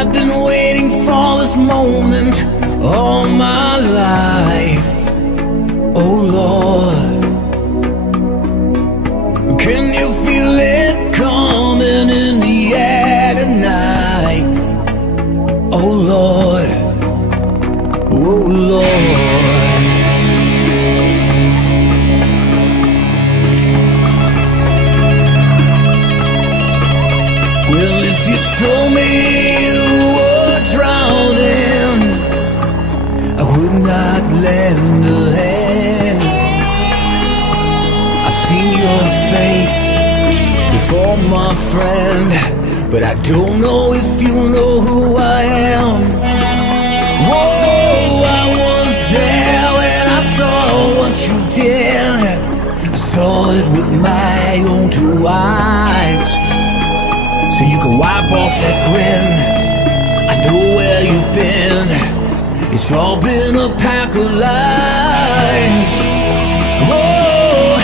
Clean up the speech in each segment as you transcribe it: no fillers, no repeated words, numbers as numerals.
I've been waiting for this moment all my life. Oh Lord, can you feel it coming in the air tonight? Oh Lord, oh Lord. Well, if you told me you were drowning, I would not lend a hand. I've seen your face before, my friend, but I don't know if you know who I am. Oh, I was there when I saw what you did. I saw it with my own two eyes. So you can wipe off that grin. I know where you've been. It's all been a pack of lies. Oh,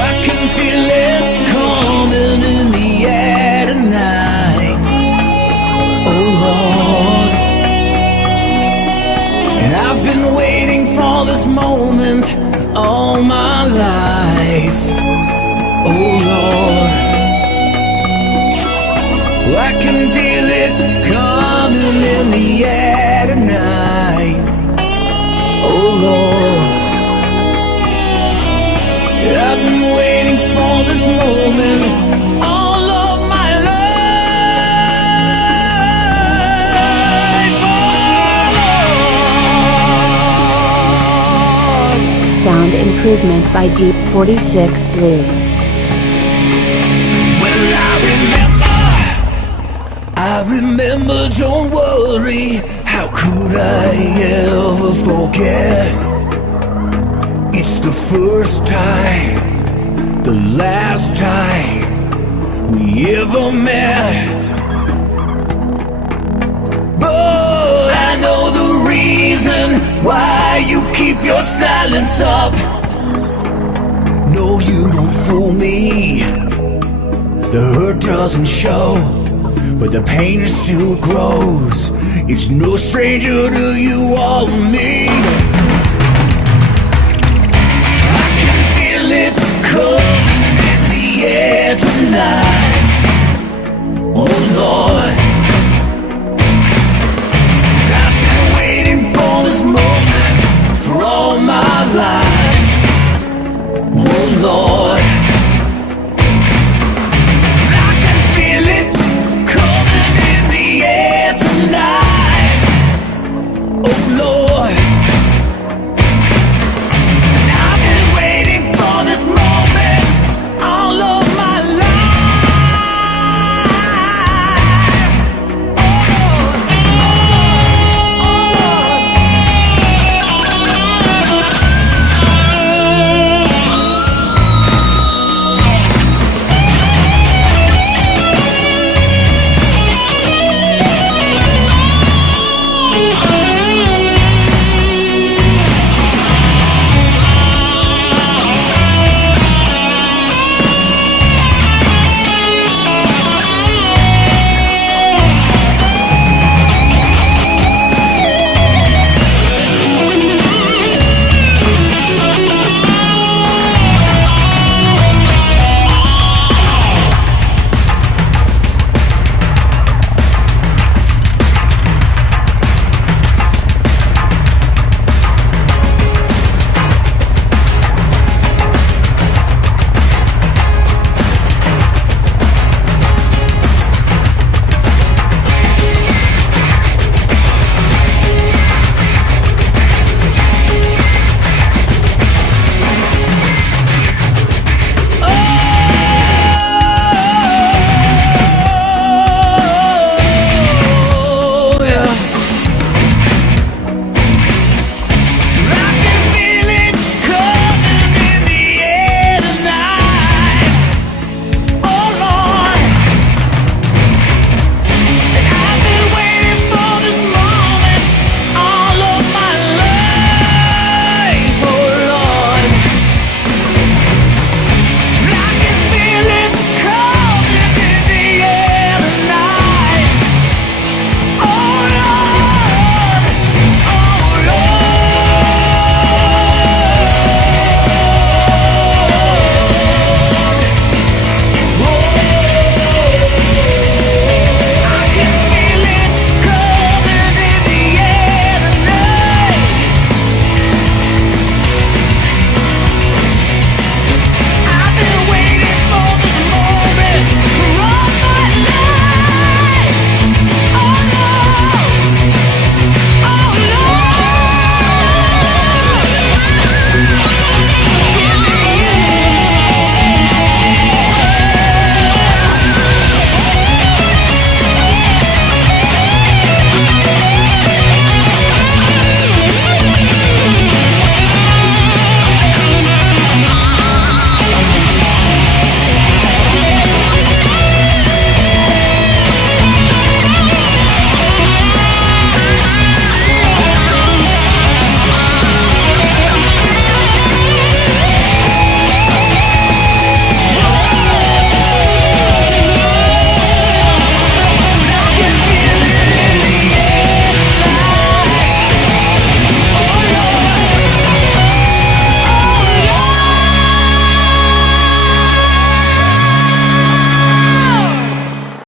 I can feel it coming in the air tonight. Oh Lord, and I've been waiting for this moment all my life. Oh Lord, I can feel it coming in the air tonight. Oh Lord, I've been waiting for this moment all of my life. Oh Lord. Sound improvement by Deep 46 Blue. Well, I remember, don't worry, how could I ever forget? It's the first time, the last time we ever met. But I know the reason why you keep your silence up. No, you don't fool me, the hurt doesn't show, but the pain still grows. It's no stranger to you or me. I can feel it coming in the air tonight.